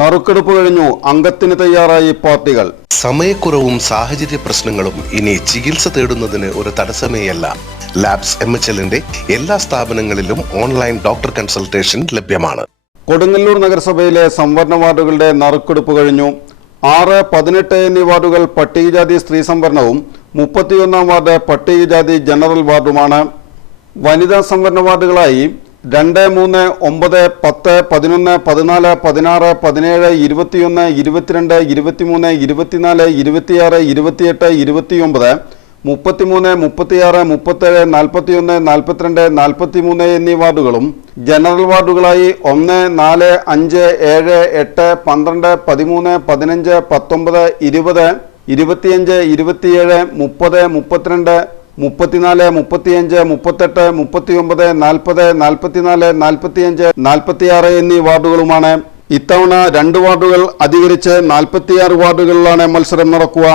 നറുക്കെടുപ്പ് കഴിഞ്ഞു. അംഗത്തിന് തയ്യാറായി പാർട്ടികൾ. സമയക്കുറവും സാഹചര്യ പ്രശ്നങ്ങളും ഇനി ചികിത്സ തേടുന്നതിന് ഒരു തടസ്സമേയല്ല. ലാബ്സ് എം എച്ച് എല്ലിന്റെ എല്ലാ സ്ഥാപനങ്ങളിലും ഓൺലൈൻ ഡോക്ടർ കൺസൾട്ടേഷൻ ലഭ്യമാണ്. കൊടുങ്ങല്ലൂർ നഗരസഭയിലെ സംവരണ വാർഡുകളുടെ നറുക്കെടുപ്പ് കഴിഞ്ഞു. ആറ് പതിനെട്ട് എന്നീ വാർഡുകൾ പട്ടികജാതി സ്ത്രീ സംവരണവും മുപ്പത്തിയൊന്നാം വാർഡ് പട്ടികജാതി ജനറൽ വാർഡുമാണ്. വനിതാ സംവരണ വാർഡുകളായി രണ്ട് മൂന്ന് ഒമ്പത് പത്ത് പതിനൊന്ന് പതിനാല് പതിനാറ് പതിനേഴ് ഇരുപത്തിയൊന്ന് ഇരുപത്തിരണ്ട് ഇരുപത്തിമൂന്ന് ഇരുപത്തിനാല് ഇരുപത്തിയാറ് ഇരുപത്തിയെട്ട് ഇരുപത്തിയൊമ്പത് മുപ്പത്തിമൂന്ന് മുപ്പത്തിയാറ് മുപ്പത്തേഴ് നാൽപ്പത്തിയൊന്ന് നാൽപ്പത്തിരണ്ട് നാൽപ്പത്തിമൂന്ന് എന്നീ വാർഡുകളും ജനറൽ വാർഡുകളായി ഒന്ന് നാല് അഞ്ച് ഏഴ് എട്ട് പന്ത്രണ്ട് പതിമൂന്ന് പതിനഞ്ച് പത്തൊമ്പത് ഇരുപത് ഇരുപത്തിയഞ്ച് ഇരുപത്തിയേഴ് മുപ്പത് മുപ്പത്തിരണ്ട് മുപ്പത്തിനാല് മുപ്പത്തിയഞ്ച് മുപ്പത്തെട്ട് മുപ്പത്തിയൊമ്പത് നാൽപ്പത് നാൽപ്പത്തിനാല് നാൽപ്പത്തിയഞ്ച് നാൽപ്പത്തിയാറ് എന്നീ വാർഡുകളുമാണ്. ഇത്തവണ രണ്ട് വാർഡുകൾ അധികരിച്ച് നാൽപ്പത്തിയാറ് വാർഡുകളിലാണ് മത്സരം നടക്കുക.